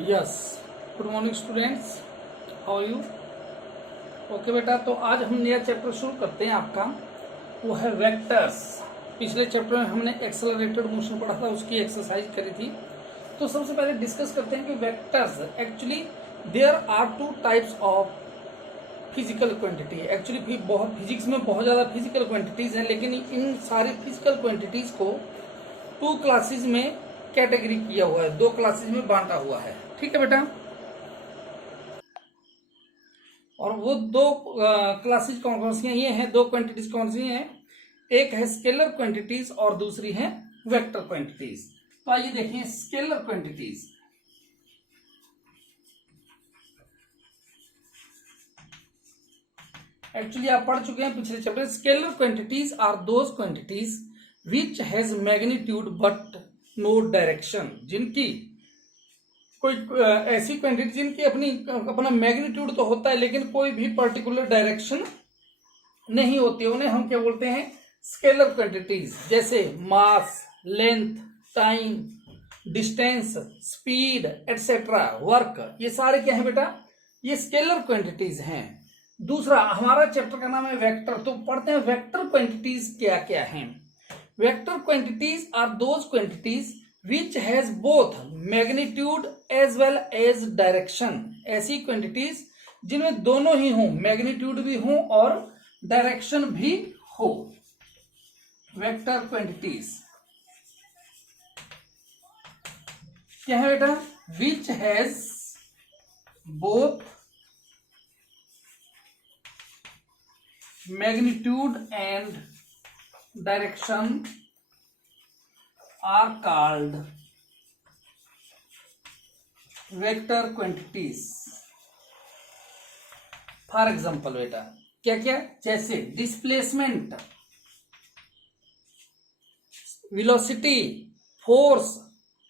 Yes, good morning students, how are you? Okay बेटा, तो आज हम नया चैप्टर शुरू करते हैं आपका, वो है वेक्टर्स। पिछले चैप्टर में हमने एक्सेलरेटेड मोशन पढ़ा था, उसकी एक्सरसाइज करी थी। तो सबसे पहले डिस्कस करते हैं कि vectors actually there are two types of physical quantity. Actually बहुत फिजिक्स में बहुत ज़्यादा फिजिकल क्वांटिटीज हैं, लेकिन इन सारी फिजिकल क्वांटिटीज को टू क्लासेज में कैटेगरी किया हुआ है, दो क्लासेज में बांटा हुआ है। ठीक है बेटा, और वो दो क्लासेज कौन कौन सी हैं? ये हैं दो क्वांटिटीज कौन सी हैं? एक है स्केलर क्वांटिटीज और दूसरी है वेक्टर क्वांटिटीज। तो आइए देखिए स्केलर क्वांटिटीज। एक्चुअली आप पढ़ चुके हैं पिछले chapter. Scalar quantities are those quantities which has magnitude but no direction. जिनकी कोई ऐसी क्वांटिटी जिनकी अपना मैग्नीट्यूड तो होता है, लेकिन कोई भी पर्टिकुलर डायरेक्शन नहीं होती, उन्हें हम क्या बोलते हैं? Scalar quantities. जैसे mass, length, time, distance, speed etcetera, work, ये सारे क्या है बेटा? ये स्केलर क्वांटिटीज हैं। दूसरा हमारा चैप्टर का नाम है वेक्टर, तो पढ़ते हैं वेक्टर क्वांटिटीज क्या क्या हैं। Vector quantities are those quantities which has both magnitude as well as direction। ऐसी क्वांटिटीज जिनमें दोनों ही हों, मैग्नीट्यूड भी हो और डायरेक्शन भी हो, वेक्टर क्वांटिटीज क्या है बेटा? which has both magnitude and direction are called vector quantities। For example बेटा क्या क्या? जैसे displacement, velocity, force,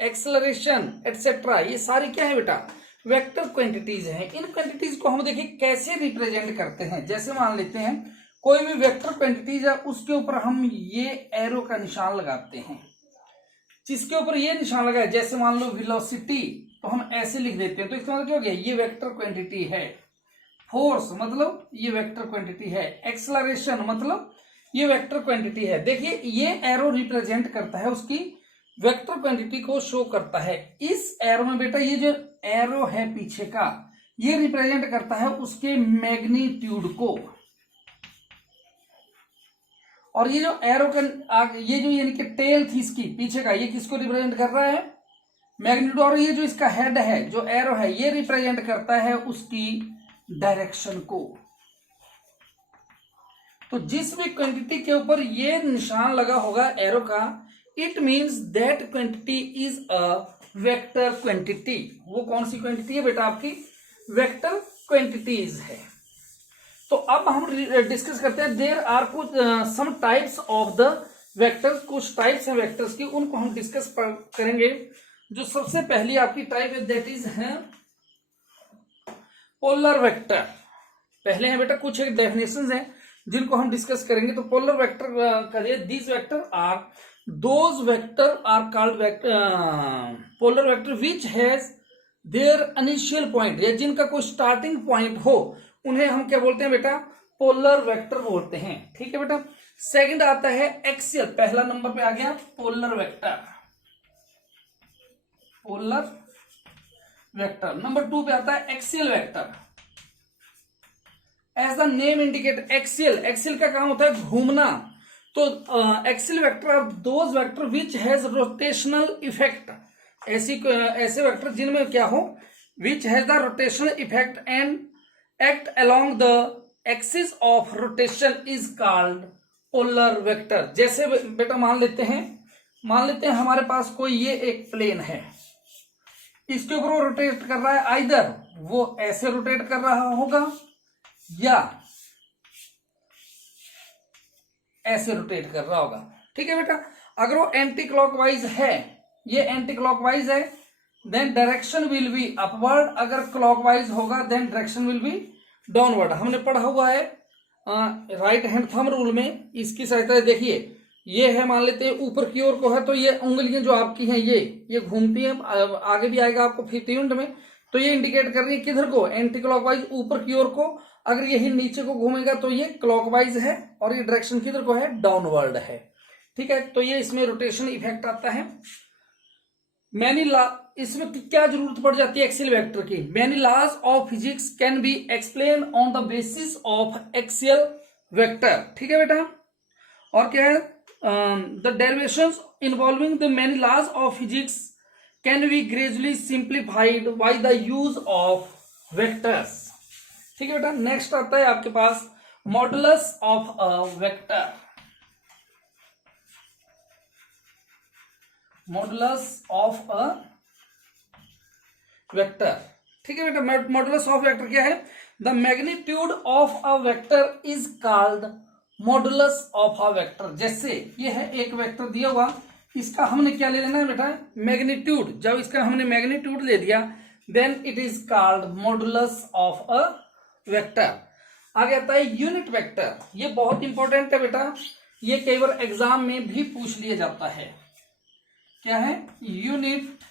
acceleration etcetera, ये सारी क्या है बेटा? वेक्टर क्वांटिटीज हैं। इन क्वांटिटीज को हम देखिए कैसे रिप्रेजेंट करते हैं। जैसे मान लेते हैं कोई भी वेक्टर क्वांटिटीज है, उसके ऊपर हम ये एरो का निशान लगाते हैं। जिसके ऊपर ये निशान लगा है, जैसे मान लो वेलोसिटी, तो हम ऐसे लिख देते हैं, तो इसका मतलब क्या हो गया? ये वेक्टर क्वांटिटी है। फोर्स मतलब ये वेक्टर क्वांटिटी है। एक्सेलरेशन मतलब ये वेक्टर क्वांटिटी है। देखिए ये एरो रिप्रेजेंट करता है, उसकी वेक्टर क्वांटिटी को शो करता है। इस एरो में बेटा ये जो एरो है पीछे का, ये रिप्रेजेंट करता है उसके मैग्नीट्यूड को। और ये जो एरो का ये जो यानी कि टेल थी इसकी पीछे का, ये किसको रिप्रेजेंट कर रहा है? मैग्नीट्यूड। और ये जो इसका हेड है, जो एरो है, ये रिप्रेजेंट करता है उसकी डायरेक्शन को। तो जिस भी क्वांटिटी के ऊपर ये निशान लगा होगा एरो का, it means that quantity is a vector quantity. वो कौन सी क्वांटिटी है बेटा? आपकी वेक्टर क्वांटिटीज है। तो अब हम डिस्कस करते हैं, देयर आर कुछ some types of the vectors. कुछ टाइप्स हैं वेक्टर्स की, उनको हम डिस्कस करेंगे। जो सबसे पहली आपकी टाइप है दैट इज है पोलर वेक्टर। पहले है बेटा कुछ एक डेफिनेशंस हैं जिनको हम डिस्कस करेंगे। तो पोलर वेक्टर करिए, these vector are those vector are called polar vector which has their initial point, या जिनका कोई स्टार्टिंग पॉइंट हो, उन्हें हम क्या बोलते हैं बेटा? पोलर वेक्टर बोलते हैं। ठीक है बेटा। सेकंड आता है एक्सियल, पहला नंबर पे आ गया polar vector, polar vector. Number 2 पे आता है axial vector. As the name indicate, axial, axial का काम होता है घूमना। तो axial vector are those vector which has rotational effect. ऐसे वेक्टर जिनमें क्या हो? Which has the rotational effect and act along the axis of rotation is called polar vector। जैसे बेटा मान लेते हैं हमारे पास कोई ये एक प्लेन है, इसके ऊपर वो रोटेट कर रहा है, आइदर वो ऐसे रोटेट कर रहा होगा या ऐसे रोटेट कर रहा होगा। ठीक है बेटा। अगर वो एंटी क्लॉकवाइज है, ये एंटी क्लॉकवाइज है, then direction will be upward. अगर क्लॉकवाइज होगा then direction will be downward. हमने पढ़ा हुआ है राइट हैंड थंब रूल में, इसकी सहायता से देखिए ये है, मान लेते हैं ऊपर की ओर को है, तो ये उंगलियां जो आपकी हैं ये घूमती हैं, आगे भी आएगा आपको 5th यूनिट में। तो ये इंडिकेट कर रही है किधर को, एंटी क्लॉकवाइज ऊपर की ओर को। अगर यही नीचे को घूमेगा तो ये क्लॉकवाइज है, और ये डायरेक्शन किधर को है, डाउनवर्ड है। ठीक है, तो ये इसमें रोटेशन इफेक्ट आता है। इसमें क्या जरूरत पड़ जाती है एक्सियल वेक्टर की, many laws of physics can be explain on the basis of axial vector. ठीक है बेटा, और क्या है, the derivations involving the many laws of physics can be gradually simplified by the use of vectors. ठीक है बेटा, नेक्स्ट आता है आपके पास modulus of a vector. Modulus of a vector. ठीक है बेटा, मॉडुलस ऑफ वेक्टर क्या है, the magnitude of a vector is called modulus of a vector. जैसे ये है एक वेक्टर दिया हुआ, इसका हमने क्या ले लेना है बेटा, मैग्नीट्यूड। जब इसका हमने मैग्नीट्यूड ले लिया then it is called modulus of a vector. आगे आता है यूनिट वेक्टर। ये बहुत इंपॉर्टेंट है बेटा, ये कई बार एग्जाम में भी पूछ लिया जाता है। क्या है, unit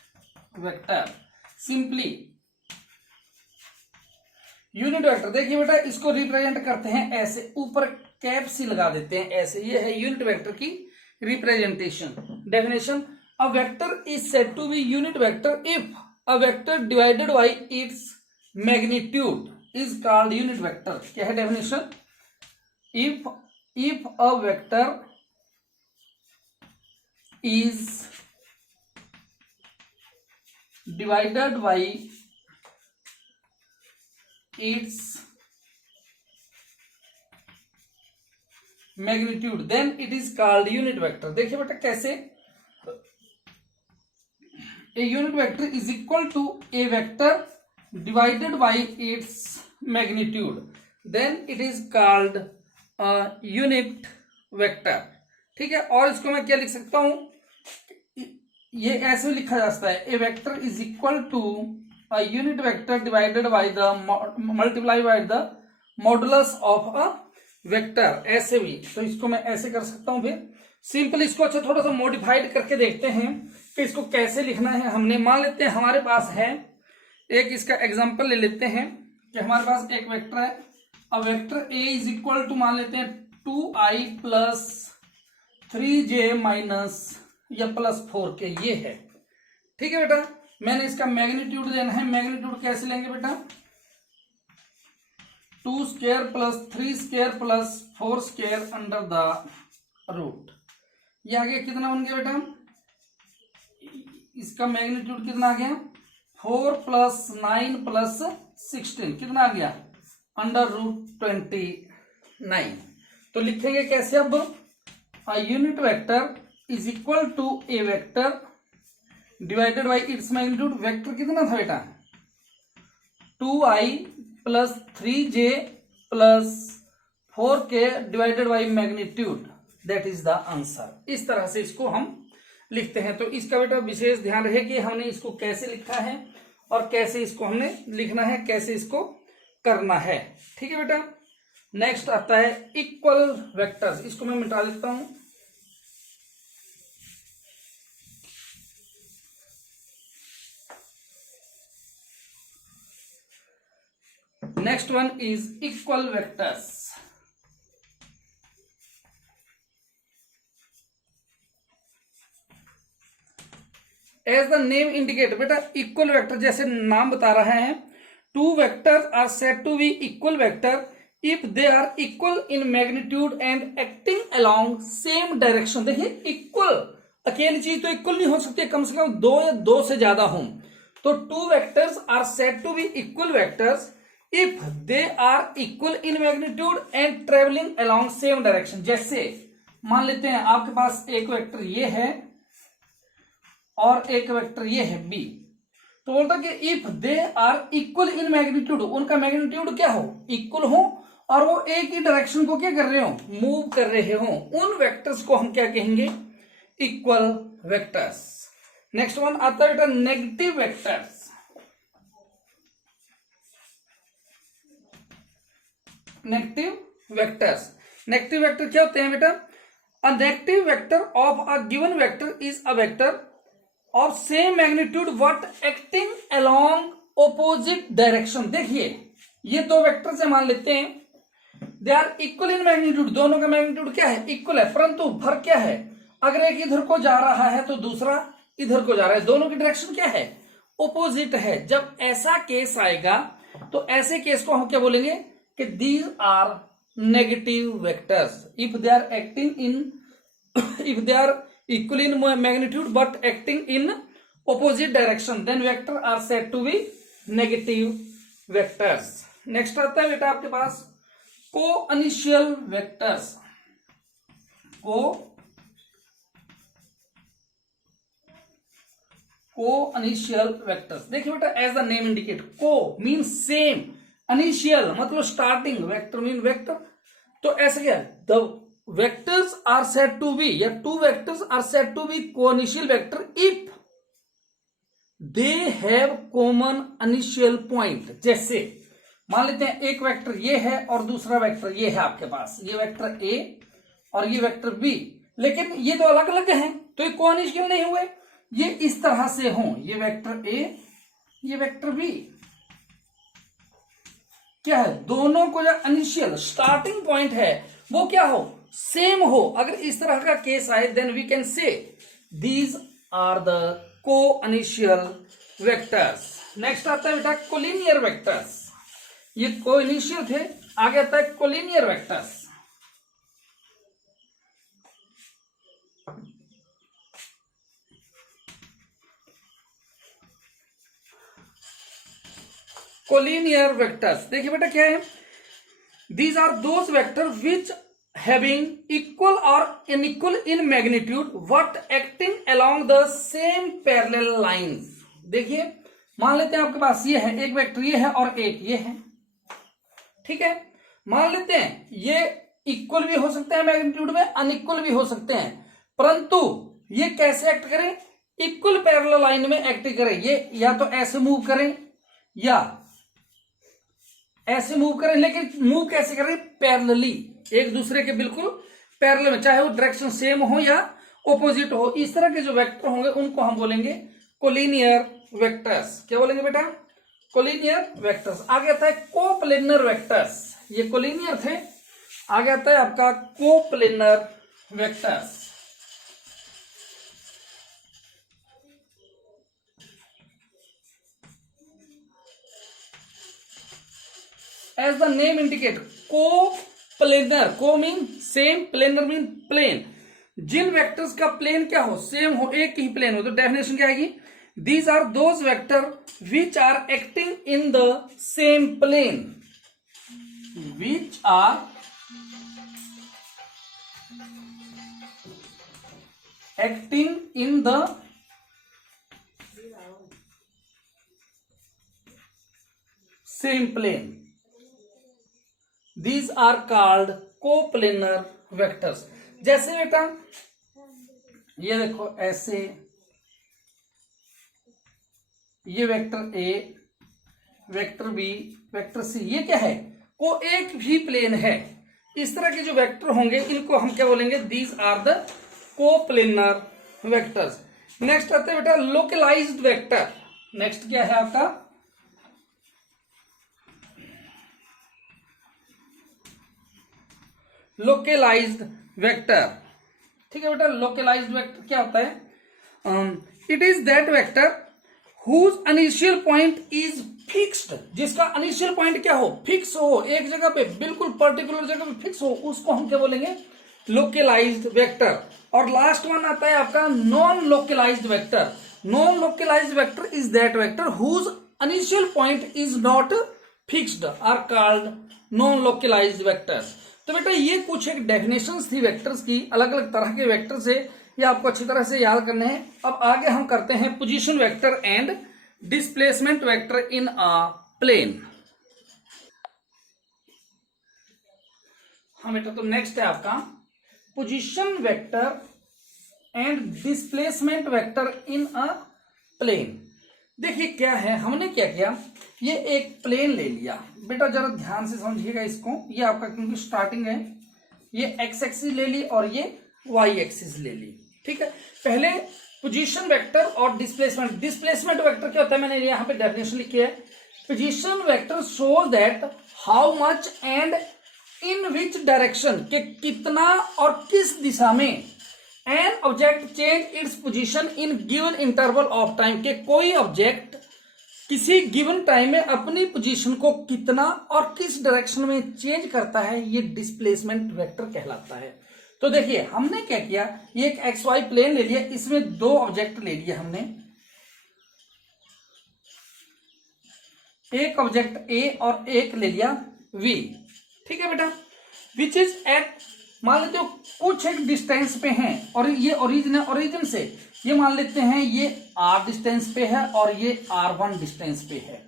vector. Simply unit vector देखिए बेटा, इसको रिप्रेजेंट करते हैं ऐसे, ऊपर कैप सी लगा देते हैं ऐसे। ये है यूनिट वेक्टर की representation. Definition, a vector is said to be unit vector if a vector divided by its magnitude is called unit vector. क्या है definition, if a vector is divided by its magnitude then it is called unit vector। देखिए बेटा कैसे, a unit vector is equal to a vector divided by its magnitude then it is called a unit vector। ठीक है, और इसको मैं क्या लिख सकता हूं, ये ऐसे लिखा जा सकता है, A vector is equal to a unit vector divided by the multiply by the modulus of a vector. ऐसे भी, तो इसको मैं ऐसे कर सकता हूं। फिर सिंपल इसको अच्छा थोड़ा सा मॉडिफाइड करके देखते हैं कि इसको कैसे लिखना है। हमने मान लेते हैं हमारे पास है एक, इसका एग्जांपल ले लेते हैं कि हमारे पास एक वेक्टर है, a vector A is equal to मान लेते हैं 2i प्लस 3j माइनस या प्लस 4k, ये है। ठीक है बेटा, मैंने इसका मैग्नीट्यूड देना है। मैग्नीट्यूड कैसे लेंगे बेटा, 2 square plus 3 square plus 4 square under the root. ये आ गया कितना बन गया बेटा, इसका मैग्नीट्यूड कितना आ गया, 4 प्लस 9 प्लस 16 कितना आ गया, अंडर रूट 29। तो लिखेंगे कैसे अब, a unit vector is equal to a vector divided by its magnitude. Vector कितना था बेटा, 2i plus 3j plus 4k divided by magnitude, that is the answer. इस तरह से इसको हम लिखते हैं। तो इसका बेटा विशेष ध्यान रहे कि हमने इसको कैसे लिखा है और कैसे इसको हमने लिखना है, कैसे इसको करना है। ठीक है बेटा, नेक्स्ट आता है इक्वल वेक्टर्स। इसको मैं मिटा देता हूं। Next one is equal vectors. As the name indicate, बेटा इक्वल वेक्टर जैसे नाम बता रहा है, two vectors are said to be equal vector if they are equal in magnitude and acting along same direction. देखिए इक्वल, अकेली चीज तो इक्वल नहीं हो सकती, कम से कम दो या दो से ज्यादा हों। तो two vectors are said to be equal vectors if they are equal in magnitude and travelling along same direction. जैसे मान लेते हैं आपके पास एक वेक्टर ये है और एक वेक्टर ये है बी, तो बोलता कि if they are equal in magnitude, उनका मैग्नीट्यूड क्या हो, इक्वल हो, और वो एक ही डायरेक्शन को क्या कर रहे हो, मूव कर रहे हो, उन वेक्टर्स को हम क्या कहेंगे, इक्वल वेक्टर्स। नेक्स्ट वन आता है negative vectors. Negative vectors, negative vector क्या होते हैं बेटा, a negative vector of a given vector is a vector of same magnitude but acting along opposite direction. देखिए ये दो वेक्टर से मान लेते हैं, they are equal in magnitude, दोनों का मैग्नीट्यूड क्या है, इक्वल है, परंतु फर्क क्या है, अगर एक इधर को जा रहा है तो दूसरा इधर को जा रहा है, दोनों की डायरेक्शन क्या है, ऑपोजिट है। जब ऐसा केस आएगा तो ऐसे केस को हम क्या बोलेंगे कि these are negative vectors if they are acting in if they are equal in magnitude but acting in opposite direction then vector are said to be negative vectors। next आता है बेटा आपके पास co-initial vectors। co-initial vectors देखिए बेटा as the name indicate co means same, initial मतलब starting, vector mean vector, तो ऐसे क्या है, the vectors are said to be या two vectors are said to be co-initial vector if they have common initial point। जैसे मान लेते हैं एक वेक्टर ये है और दूसरा वेक्टर ये है आपके पास, ये वेक्टर A और ये वेक्टर B, लेकिन ये तो अलग अलग हैं तो ये को-इनिशियल नहीं हुए, ये इस तरह से हों, ये वेक्टर A ये वेक्टर B, क्या है, दोनों को जो इनिशियल स्टार्टिंग पॉइंट है वो क्या हो, सेम हो। अगर इस तरह का केस आए then we can say these are the co-initial vectors. Next आता है बेटा कोलिनियर वेक्टर्स, ये को-इनिशियल थे, आगे आता है कोलिनियर वेक्टर्स। कोलिनियर वेक्टर्स देखिए बेटा क्या है, these are those vectors which having equal or unequal in magnitude but acting along the same parallel lines। देखिए मान लेते हैं आपके पास ये है, एक वेक्टर ये है और एक ये है, ठीक है, मान लेते हैं ये इक्वल भी हो सकते हैं मैग्नीट्यूड में, अनइक्वल भी हो सकते हैं, परंतु ये कैसे एक्ट करें, इक्वल पैरेलल लाइन में एक्ट करें, ये या तो ऐसे मूव करें या ऐसे मूव करें, लेकिन मूव कैसे करें, पैरेलली, एक दूसरे के बिल्कुल पैरेलल में, चाहे वो डायरेक्शन सेम हो या ऑपोजिट हो, इस तरह के जो वेक्टर होंगे उनको हम बोलेंगे कोलिनियर वेक्टर्स। क्या बोलेंगे बेटा, कोलिनियर वेक्टर्स। आगे आता है कोप्लेनर वेक्टर्स, ये कोलिनियर थे, आगे आता है आपका coplanar vectors. As the name indicate co-planar, co mean same, planar mean plane, Jin vectors का प्लेन क्या हो, सेम हो, एक ही प्लेन हो, तो डेफिनेशन क्या आएगी, these are those vector which are acting in the same plane, which are acting in the same plane, these are called coplanar vectors। जैसे बेटा ये देखो ऐसे, ये vector A, vector B, vector C, ये क्या है, को एक भी प्लेन है, इस तरह के जो वेक्टर होंगे इनको हम क्या बोलेंगे, these are the coplanar vectors. Next आता है बेटा लोकलाइज्ड वेक्टर। नेक्स्ट क्या है आपका, लोकलाइज्ड वेक्टर। ठीक है बेटा, लोकलाइज्ड वेक्टर क्या होता है, it is that vector whose initial point is fixed, जिसका इनिशियल पॉइंट क्या हो, फिक्स हो, एक जगह पे बिल्कुल पर्टिकुलर जगह पे फिक्स हो, उसको हम क्या बोलेंगे, लोकलाइज्ड वेक्टर। और लास्ट वन आता है आपका non localised vector. Non localised vector is that vector whose initial point is not fixed are called non localised vectors. तो बेटा ये कुछ एक डेफिनेशंस थी वेक्टर्स की, अलग अलग तरह के वेक्टर से, ये आपको अच्छी तरह से याद करने हैं। अब आगे हम करते हैं position vector and displacement vector in a plane. हाँ बेटा, तो नेक्स्ट है आपका position vector and displacement vector in a plane. देखिए क्या है, हमने क्या किया, ये एक प्लेन ले लिया बेटा, जरा ध्यान से समझिएगा इसको, ये आपका क्योंकि स्टार्टिंग है, ये एक्स एक्सिस ले ली और ये वाई एक्सिस ले ली। ठीक है, पहले पोजीशन वेक्टर और डिस्प्लेसमेंट। डिस्प्लेसमेंट वेक्टर क्या होता है, मैंने यहाँ पे डेफिनेशन लिखी है। Position vector show that how much and in which direction, के कितना और किस दिशा में an object change its position in given interval of time, के कोई ऑब्जेक्ट किसी गिवन टाइम में अपनी पोजीशन को कितना और किस डायरेक्शन में चेंज करता है, ये डिस्प्लेसमेंट वेक्टर कहलाता है। तो देखिए हमने क्या किया, ये एक एक्स वाई प्लेन ले लिया, इसमें दो ऑब्जेक्ट ले लिया हमने, एक ऑब्जेक्ट ए और एक ले लिया वी। ठीक है बेटा, विच इज एट, मान लेते हो कुछ एक डिस्टेंस पे हैं और ये ओरिजिन है, ओरिजिन से ये मान लेते हैं ये आर डिस्टेंस पे है और ये R1 डिस्टेंस पे है,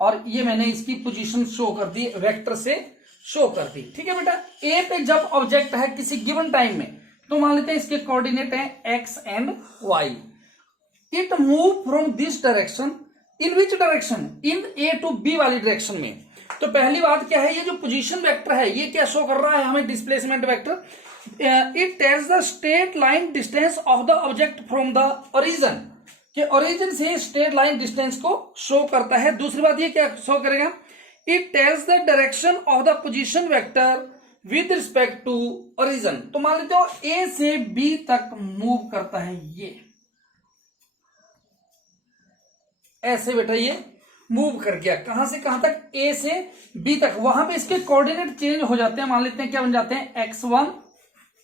और ये मैंने इसकी पोजीशन शो कर दी, वेक्टर से शो कर दी। ठीक है बेटा, ए पे जब ऑब्जेक्ट है किसी गिवन टाइम में, तो मान लेते हैं इसके कोऑर्डिनेट हैं X and Y. It move from this direction, in which direction, in A to B वाली डायरेक्शन में। तो पहली बात क्या है, ये जो पोजीशन वेक्टर है ये क्या शो कर रहा है हमें, displacement vector. It tells the straight line distance of the object from the origin, के ओरिजिन से स्ट्रेट लाइन डिस्टेंस को शो करता है। दूसरी बात ये क्या शो करेगा, it tells the direction of the position vector with respect to origin. तो मान लेते हो ए से बी तक मूव करता है, ये ऐसे बेटा ये मूव कर गया, कहां से कहां तक, ए से बी तक। वहां पे इसके कोऑर्डिनेट चेंज हो जाते हैं, मान लेते हैं क्या बन जाते हैं, x1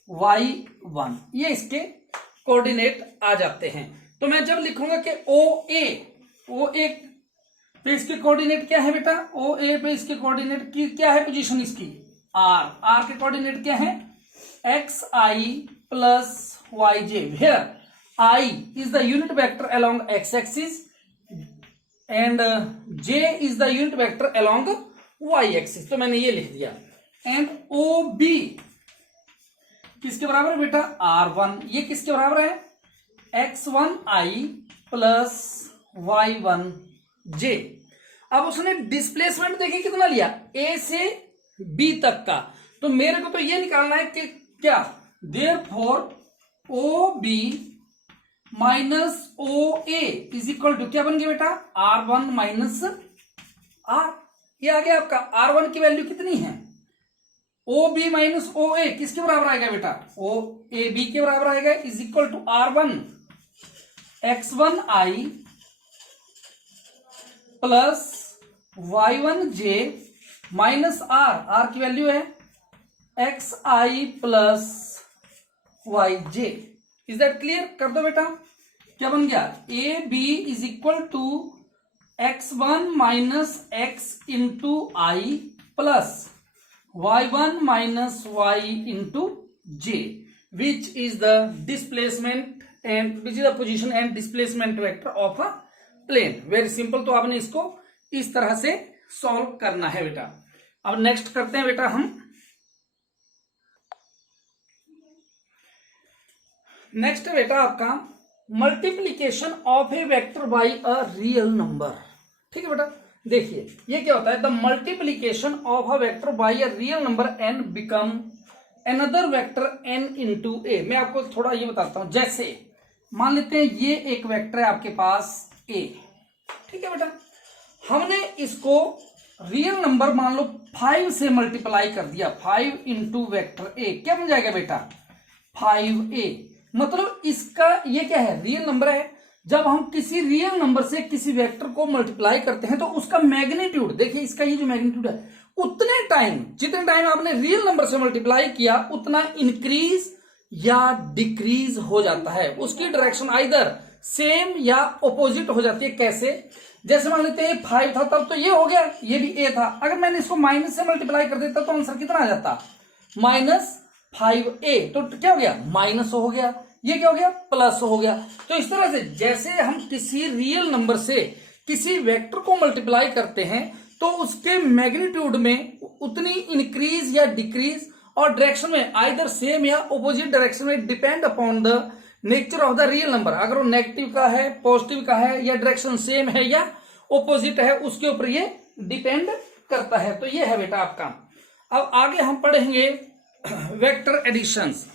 y1, ये इसके कोऑर्डिनेट आ जाते हैं। तो मैं जब लिखूंगा कि ओ ए पे इसके कोऑर्डिनेट क्या है बेटा, ओ ए पे इसके कोऑर्डिनेट की क्या है, पोजीशन इसकी आर के कोऑर्डिनेट क्या है, x i plus y j, where i is the unit vector along x axis and j is the unit vector along y axis. तो मैंने ये लिख दिया। एंड ओ बी किसके बराबर है बेटा, R1, ये किसके बराबर है, x1 i plus y1 j। अब उसने डिस्प्लेसमेंट देखिए कितना लिया, a से b तक का। तो मेरे को तो ये निकालना है कि क्या, therefore O B minus O A is equal to क्या बन गया बेटा, R1 माइनस R। ये आ गया आपका, R1 की वैल्यू कितनी है, ओ बी माइनस ओ ए किसके बराबर आएगा बेटा, ओ ए बी के बराबर आएगा, is equal to R1 x1 i plus y1 j minus R की वैल्यू है x i plus y j. Is that clear, कर दो बेटा। क्या बन गया, A B is equal to x1 minus x into i plus y1 minus y into j, which is the displacement and which is the position and displacement vector of a plane. Very simple. तो आपने इसको इस तरह से solve करना है बेटा। अब नेक्स्ट करते हैं बेटा हम, नेक्स्ट बेटा आपका multiplication of a vector by a real number. ठीक है बेटा, देखिए ये क्या होता है, the multiplication of a vector by a real number N become another vector N into A. मैं आपको थोड़ा ये बताता हूं, जैसे मान लेते हैं ये एक वेक्टर है आपके पास ए। ठीक है बेटा, हमने इसको रियल नंबर मान लो 5 से मल्टीप्लाई कर दिया, 5 इंटू वेक्टर ए, क्या बन जाएगा बेटा, 5a। मतलब इसका ये क्या है, रियल नंबर है। जब हम किसी रियल नंबर से किसी वेक्टर को मल्टीप्लाई करते हैं तो उसका मैग्नीट्यूड, देखिए इसका ये जो मैग्नीट्यूड है, उतने टाइम जितने टाइम आपने रियल नंबर से मल्टीप्लाई किया उतना इंक्रीज या डिक्रीज हो जाता है। उसकी डायरेक्शन आइदर सेम या ऑपोजिट हो जाती है। कैसे, जैसे मान लेते हैं 5 था तब तो ये हो गया, ये भी a था। अगर मैंने इसको माइनस से मल्टीप्लाई कर देता तो आंसर कितना आ जाता, -5a। तो क्या हो गया, माइनस हो गया, ये क्या हो गया, प्लस हो गया। तो इस तरह से जैसे हम किसी रियल नंबर से किसी वेक्टर को मल्टीप्लाई करते हैं तो उसके मैग्नीट्यूड में उतनी इंक्रीज या डिक्रीज और डायरेक्शन में आइदर सेम या ऑपोजिट डायरेक्शन में, depend upon the nature of the real number. अगर वो नेगेटिव का है, पॉजिटिव का है, या डायरेक्शन सेम है या ऑपोजिट है, उसके ऊपर ये डिपेंड करता है। तो ये है बेटा आपका। अब आगे हम पढ़ेंगे वेक्टर एडिशंस।